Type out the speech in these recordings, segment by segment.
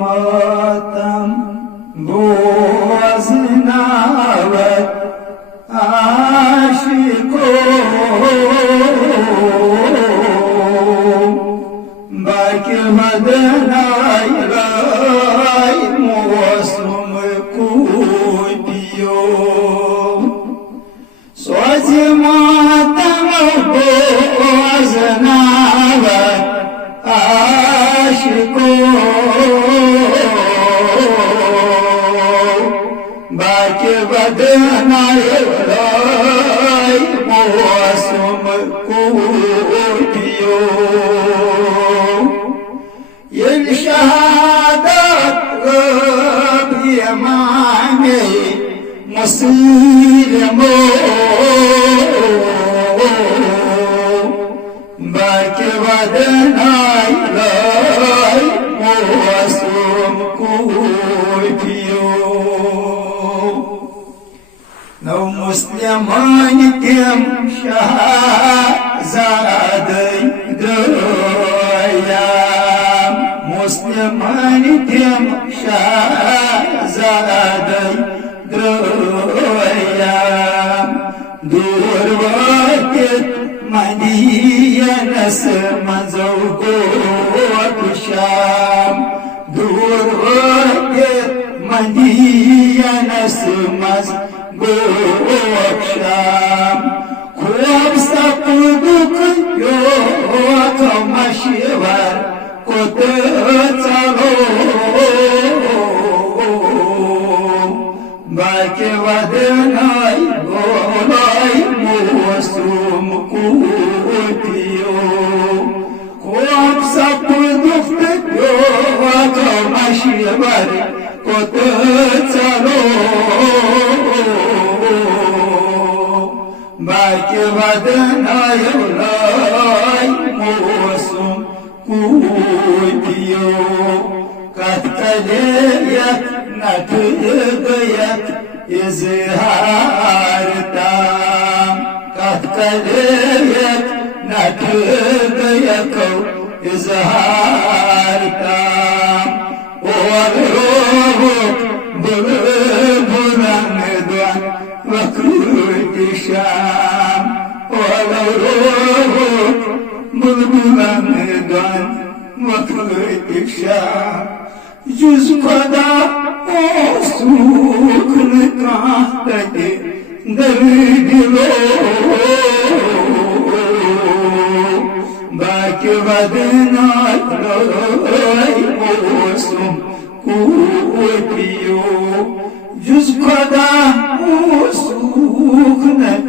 मातम बोझनावत आशिको बाकी मदनाई लाई मौसम कुपियो सोची मातम बोझनावत आशिको बाकी मदनाई लाई मौसम कुपियो शहादत मांगे मुस्लिमो बाकी बदनाई लाई मौसम कुपियो नौ मुस्लिमान तम शहजादे दया मुस्लिमान तम शहजादे दया दूर वातित मदीनस मजो गोत शाम दूर वातित मदीनस मज गोत शाम खूब सपुदुक यो मशवर कोत चलो बाकी वदनाई गोलाई मौसम कुपियो खूब सपुदुक यो मशवर कोत चलो बाकी वदनाई लाई मौसम कुपियो कतलेयत नटगयत इजहार ताम कतलेयत नटगयत इजहार ताम और रोक बुलबुलन द्वन वक़्त शाम और रोक बुलबुलन द्वन वक़्त शाम जुज खुदा ओ सुख कांते दिलो बाकी बदनाई मौसम कुपियो जुज खुदा ओ सुख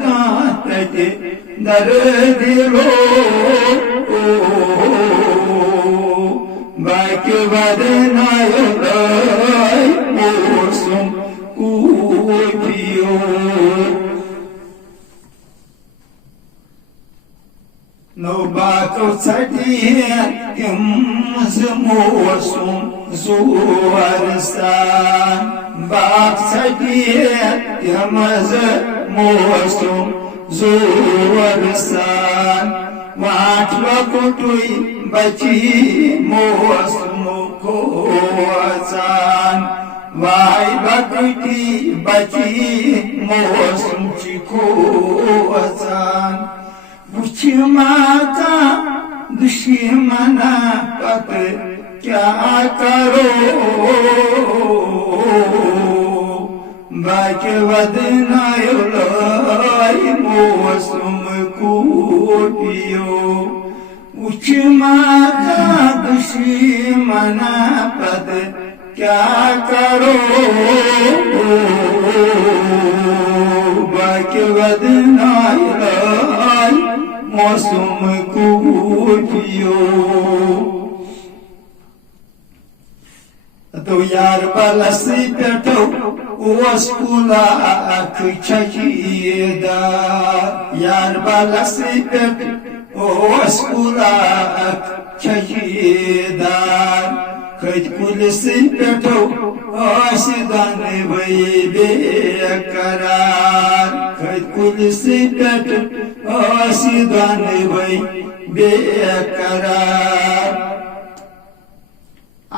कांते दिलो बाकी बदनाई मौसम कुपियो नो बाको छटिए किम मौसम जोरस्तान बाक छटिए किम मौसम जोरस्तान वाट लकुटुई बची मौसम को अचान वाई बकटी बची मौसम को अचान बुझी माता दुश्मना पत क्या करो बाकी वदनाई लाई मौसम कुपियो उच माता दुश्मना पद क्या करो बाकी वदनाई लाई मौसम कुपियो तो यार बलसी पेटो ओस पुला अख छकीदा यार बलसी पेटो ओस पुला अख छकीदा खज पुलिसी पेटो आसिदान वही बेकरार खज पुलिसी पेटो आसिदान वही बेकरार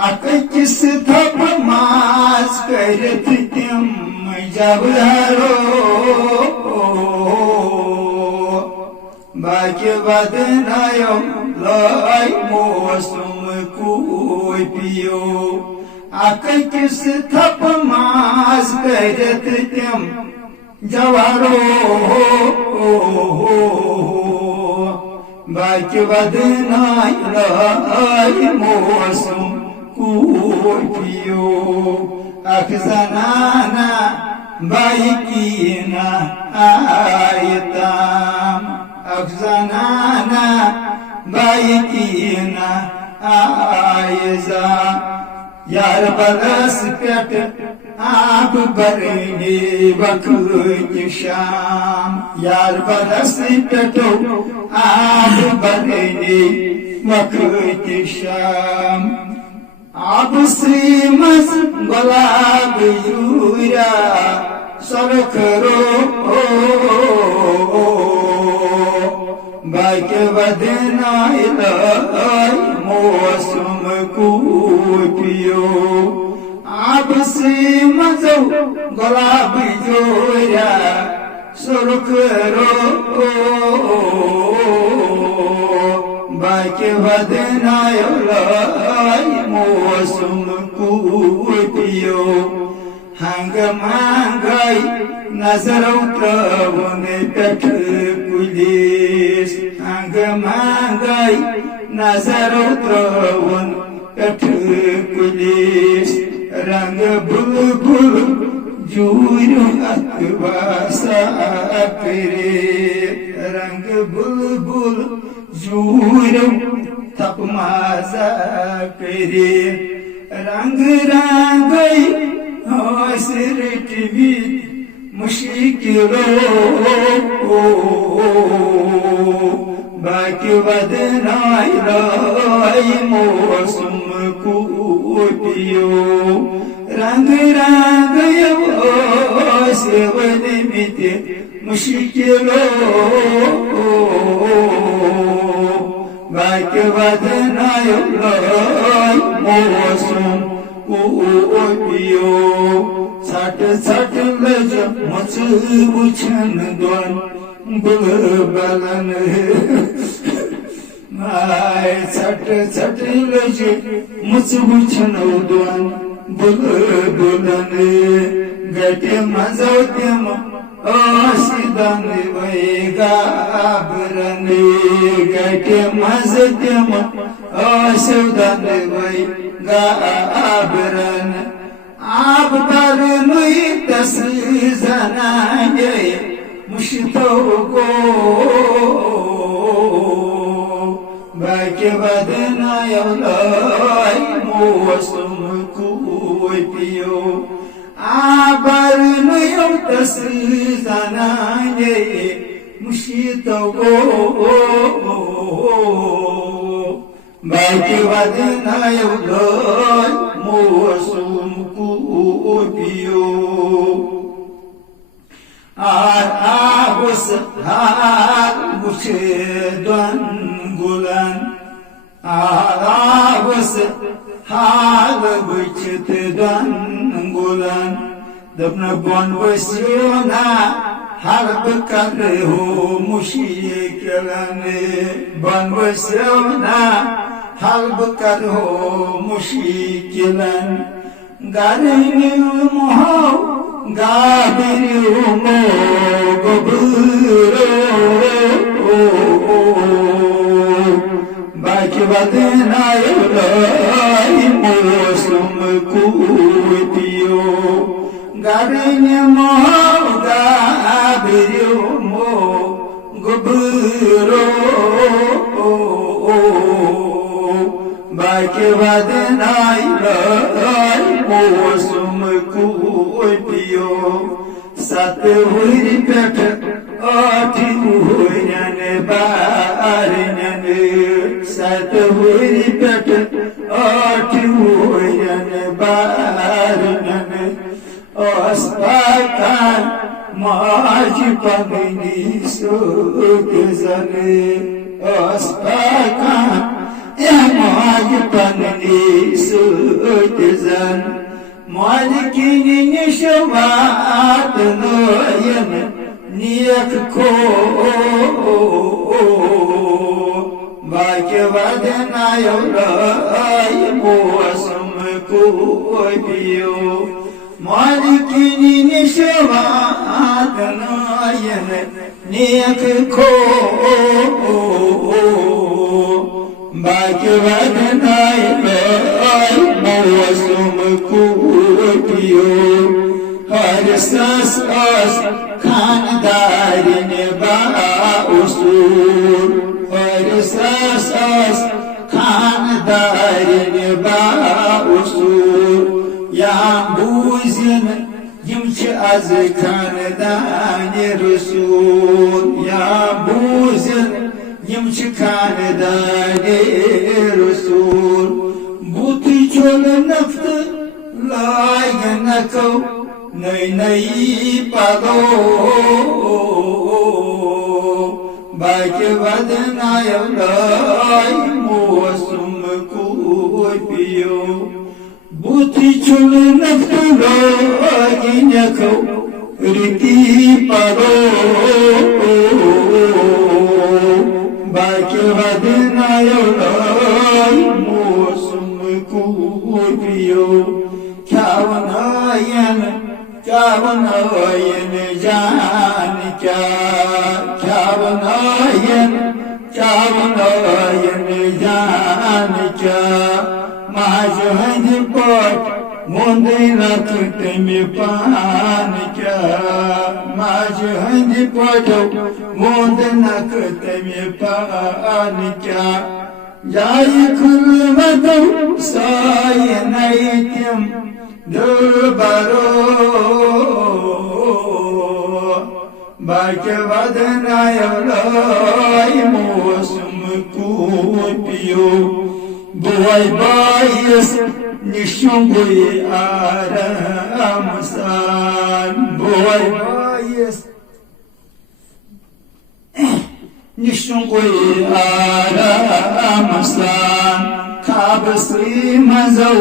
अकस थप माज करत तिम जबरो बाकी बदनायो लाई मौसम कोई पियो अकस थप माज करत तिम जवारो बाकी बदनाय लाई मौसम कोई पियो अखजनाना बाइकीना आयताम अखजनाना बाइकीना आयजा यार बरस पेट आप बरने वक्त शाम यार बरस पेटो आप बरने वक्त शाम आप श्रीमस गुलाब यूरा सरखरो बाके बदनाई मौसम को पियो आप श्रीमस गुलाब यूरा सरखरो बाके बदनाई मौसम को पियो हंग महंगाई नजर उतरवन पेट पुलिस हंग महंगाई नजर उतरवन पेट पुलिस रंग बुलबुल जूरू अकवासा करे रंग बुलबुल जूरू तप माजा करे रंग रंगई हसरटवी मुश्किलो बाकी बदनाई लाई मौसम को पियो रंग रंगयो सेवन मिते मुश्किलो बाकी बदनाई लाई मौसम पियो सट सट लज मच उछन दोन बुलबलन सट सट लज मच उछन दोन बुलबलन गटे मजो तम आसिदन वैगा बरन गटे मज तम आसिदन वैगा बरन आप पर नुई तस जनाए मुश्तो को बाके बदनाय लाई मौसम को पियो आप पर नुई तस जनाए मुश्तो को बाके बदनाय लाई मौसम को पियो आर आबस हाल मुझे दन गुलन आर आबस हाल बुझत दन गुलन दबन बन बसियोना हरब कर हो मुश्किलन बन बसियोना हल्ब कर हो मुश्किलन गारिनियो मोहो गाबिरियो मो गबरो बाकी बदनाय लाई मौसम को पियो गारिनियो मोहो गाबिरियो मो गबरो बाकी बदनाई लाई मौसम को पियो सत हुई पेट आठ हुईन बारन सत हुई पेट आठ हुईन बारन अस्पताल माज पगनी सोत जने अस्पताल माज pangni sutizan Malikini nishvat noyan Niyak ko Bhagavadana yavrai Mosum kubiyo Malikini nishvat noyan Niyak ko Bhagavadana yavrai Mosum kubiyo Har sas as khandarin ba usul Har sas as khandarin ba usul Ya buzin yimchi az khandan rasul Ya buzin yimchi khandan rasul Buti chol naft laynako Nay nay pado Bhagavadana yavrai Mosum kubiyo Buti chul naftulo Ginako Riti pado Bhagavadana yavrai Mosum kubiyo Kavanayan Kavanayan jan Kavanayan jan Mahajahad pot Mondina kutmi pan Mahajahad pot Mondina kutmi pan Jai kulmatam sayanaityam Durbaro Bhagavadana yavrai Mosum kubiyo Boy boys nishungui aramusan Boy boys nishungui aramusan Kabasri mazau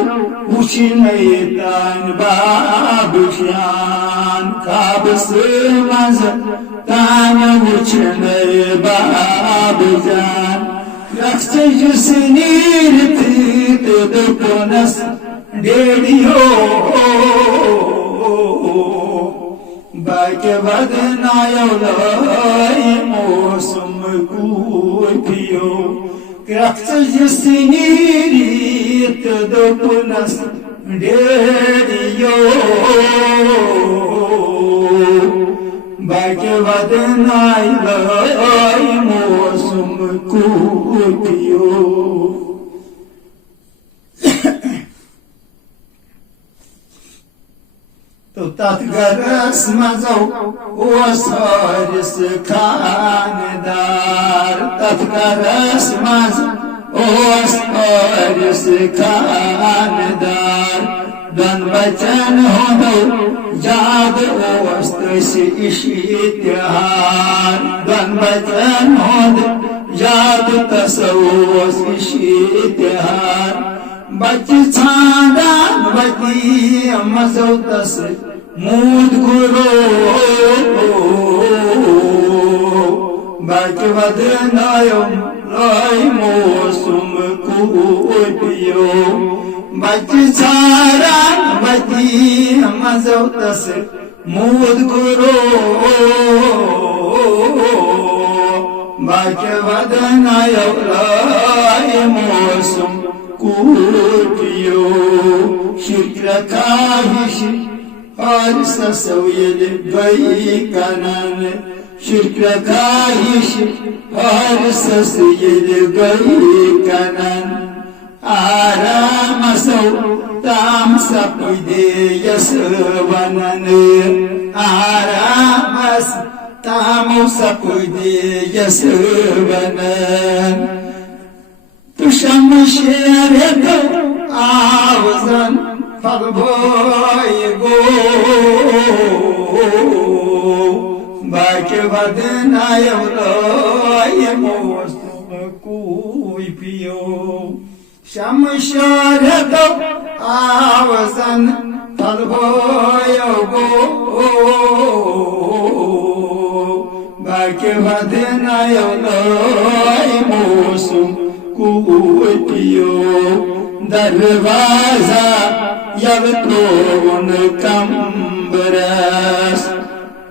Uchinaytan babushan Kabasri mazau Tanya uchinay babushan Rakstaju sinir tite dupunas Dediyo Bhagavadana yavrai Mosum kubiyo Rakstaju sinir tite dupunas Dediyo Bhagavadana yavrai Mosum kubiyo To tatgaras mazau Osaris khanedar Tatgaras mazau Osaris khanedar Dan bachan hodo Jad ostasi ishitihar Dan bachan hodo Jad tasawos ishitihar Bachi chandan bati mazau tas Mud guru Bhagavadana yavrai Mosum kubiyo Bachi chandan bati mazau tas Mud guru Bhagavadana yavrai Mosum kubiyo Shirkra kahishi Harsa sawyed gai kanan Shirkra kahishi Harsa sawyed gai kanan Aramasaw tam sapide yasvanan Aramas tam sapide yasvanan Tushamshireto avzan falboy go Bhagavadana yavrai Mosum kubiyo शमशारतो आवसन फलभोयो गो बाके वदनायो लोय मोसुम कुपियो दरवाजा यवतोन कम्बरस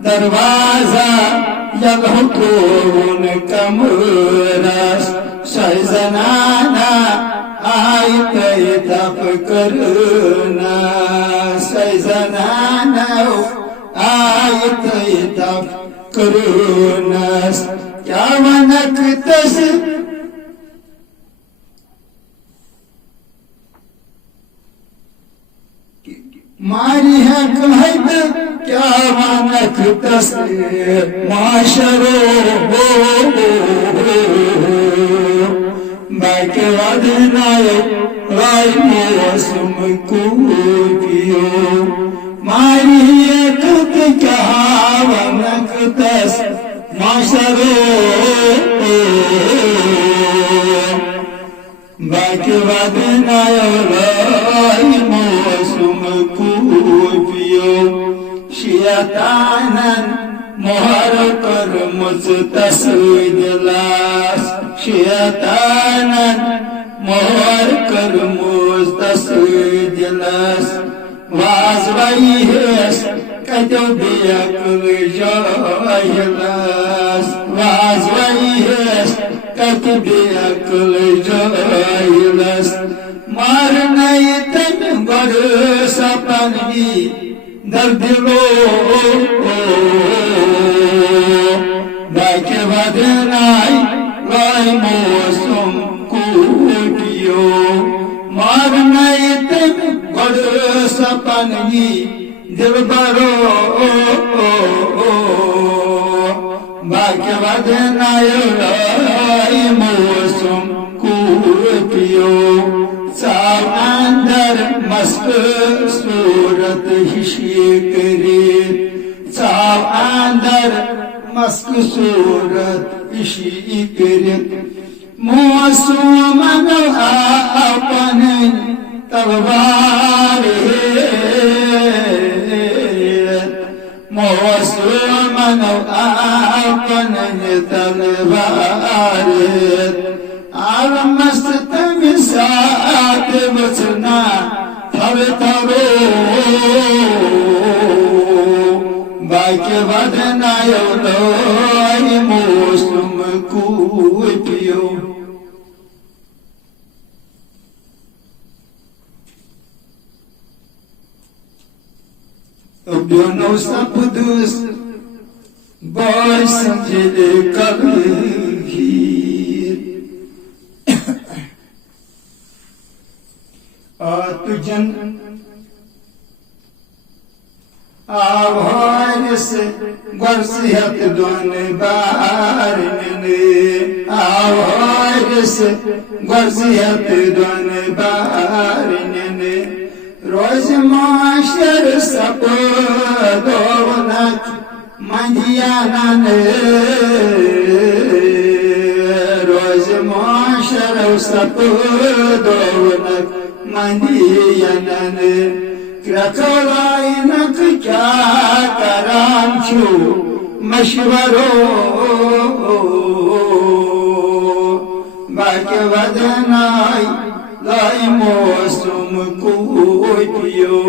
दरवाजा यवतोन कम्बरस सैजनाना आयत तप करना सैजनाना आयत तप करना क्या मनक तस मारी है कहत क्या मानक तस माशरो बाके वदनायो राय मौसम कुपियो मारी है कहत क्या मानक तस माशरो बाके वदनायो राय मौसम कुपियो शियतानन मोहर कर मुझ तस्वीलास शियतानन मोहर कर मुझ तस्वीलास वाजवाई हेस कतो बियकुल जोहिलास वाजवाई हेस कतो बियकुल जोहिलास मारनाई तन गड़ सपनी दर्दिलो बाके वदनाई राय मौसम कुपियो मारनाई तन गड़ सपनी दिलबरो बाके वदनाई राय मौसम कुपियो साव अंदर मस्त सूरत हिशिकरी साव अंदर मस्त सूरत हिशिकरी मौसम अपन तलवार मौसम अपन तलवार आल मस्त तमिसात बचना थर थरो बाके वदनायो लोय मौसम कुपियो दोनों सपदुस बोय समझे कभी तुझन आवारस गुरसियत दोन बार ने आवारस गुरसियत दोन बार ने रोज माशर सप दोनत मंदियान रोज माशर सप दोनत मंदियान क्रकलाइनक क्या कराम छु मशवरो बाके वदनाई लाई मौसम कुपियो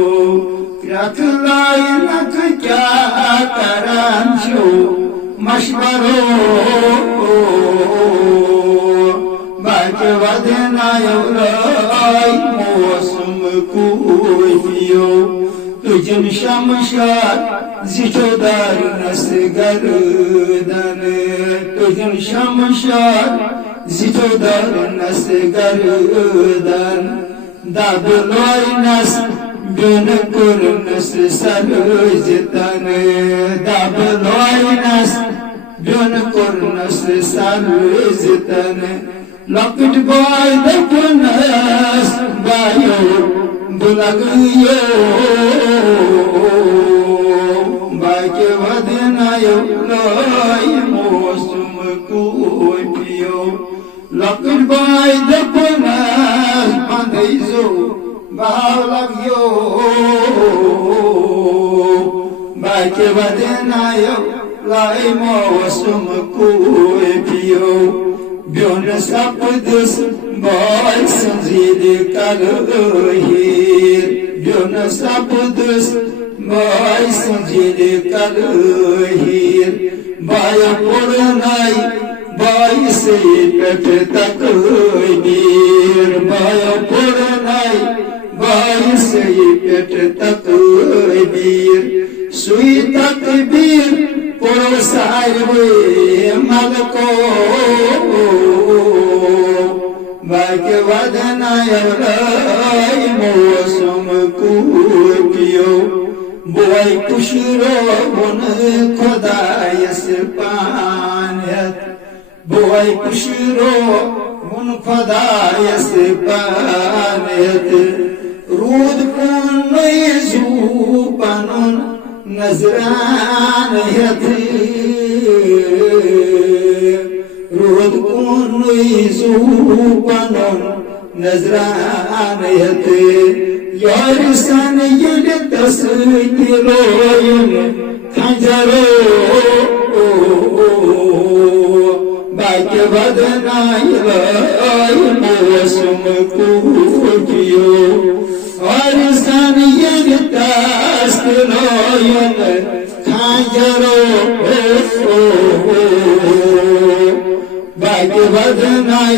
क्रकलाइनक क्या कराम छु मशवरो बाके वदनाई लाई मौसम कुपियो तुझन शमशार जिठोदार नस गर्दन तुझन शमशार जिठोदार नस गर्दन दाबलोय नस बिन कुर नस सरजतन दाबलोय नस बिन कुर नस सरजतन लपट बाय दपनस बायो बुलगयो बाके वदनायो लोय मौसम कुपियो लपट बाय दपनस मौसम कोई पियो ब्योन सपदस बाय संजीद कलहीर ब्योन सपदस बाय संजीद कलहीर बाय पुरनाई बाय से पेट तक बीर बाय पुरनाई बाय से पेट तक बीर सुई तक बीर पड़ोसाई मलको भाग्य वदनाय मौसम कुपियो बोई कुशरो बुन खुदायस पानियत बोई कुशरो बुन खुदायस पानियत रूद पुनय जूपनुन नजरान यति रूद पुनय जूपनुन नजरान यति यारिसन यद तस्तिरोयन खंजरो भाग्य वदनाय मौसम कुपियो यारिसन यद तस्तिरोयन खंजरो भाग्य वदनाय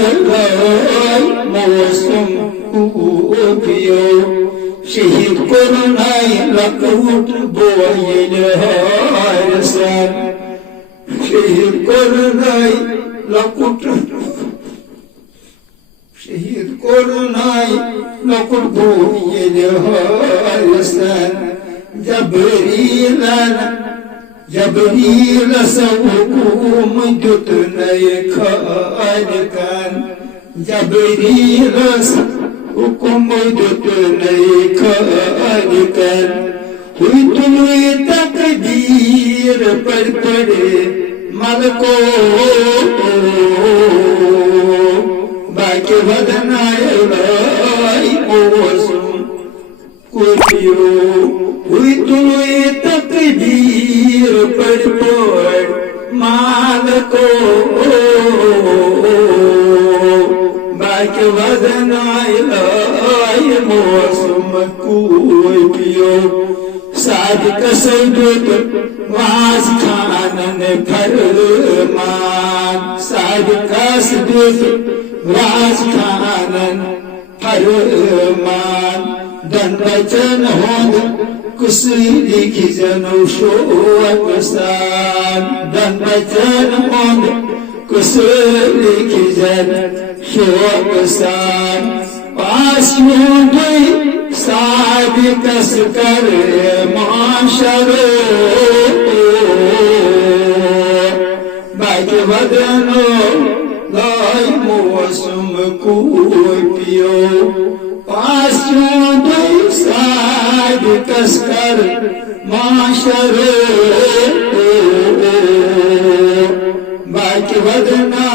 मौसम कुपियो शहीद कोरोनाई लकूट बोयल हारसन शहीद कोरोनाई लकूट शहीद कोरोनाई लकूट बोयल हारसन जबरील सहुकुम जुत नय खानकन जबरील हुकुम जुत नय खानकन हुई तुलुई तकदीर पर पड़े मलको भाग्य वदनाय मौसम कुपियो हुई तुलुई तकदीर पर पड़ मालको भाग्य वदनाय मौसम कुपियो सादिक सैदुत वाज खानन फरमान सादिक सैदुत वाज खानन फरमान दन बचन होंद कुसली की जनो शोकसान दन बचन होंद कुसली की जन शोकसान पास मुंडई सादिकस कर माशरो भाग्य वदनो लाय मौसम कुपियो पास मुंडई सादिकस कर माशरो भाग्य वदना